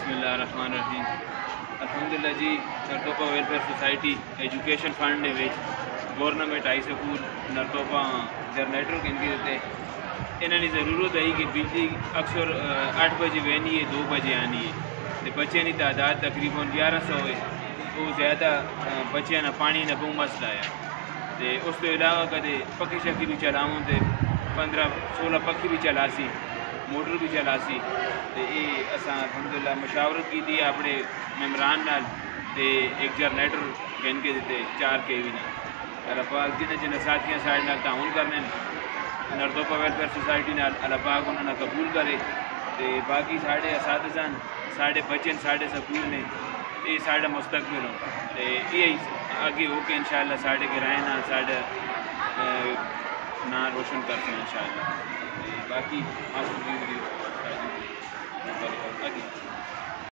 بسم اللہ الرحمن الرحیم. الحمدللہ جی Nartopa welfare society education fund government high school Nartopa generator کہیں دیتے انہوں نے ضرورت ہے کہ بجلی اکثر 8 بجے وینی ہے 2 بجے آنی ہے. بچے کی تعداد تقریباً 1100 ہے. تو زیادہ بچے نہ پانی نہ بہت مسئلہ ہے. اس کے علاوہ کدے پکھی شکی بھی چلاؤں تو 15-16 پکھی بھی چلا سی موٹر بھی چلا سی. یہ اصا الحمدللہ مشاورت کی تھی اپنے ممبران نال ایک جنریٹر کہن کے دیتے 4 kV اللہ پاک جنہیں ساتھیاں سائڈ نال تعاون کرنے نرتوپہ ویلفئیر سوسائٹی نال اللہ پاک انہوں نے قبول کرے. باقی ساڑھے اساتذہ ساڑھے بچے ساڑھے سکول نے یہ ساڑھا مستقبل ہو یہ آگے ہو کے انشاءاللہ ساڑھے گرائیں نہ ساڑھے نا روشن کرتے ہیں انشاءاللہ. باقی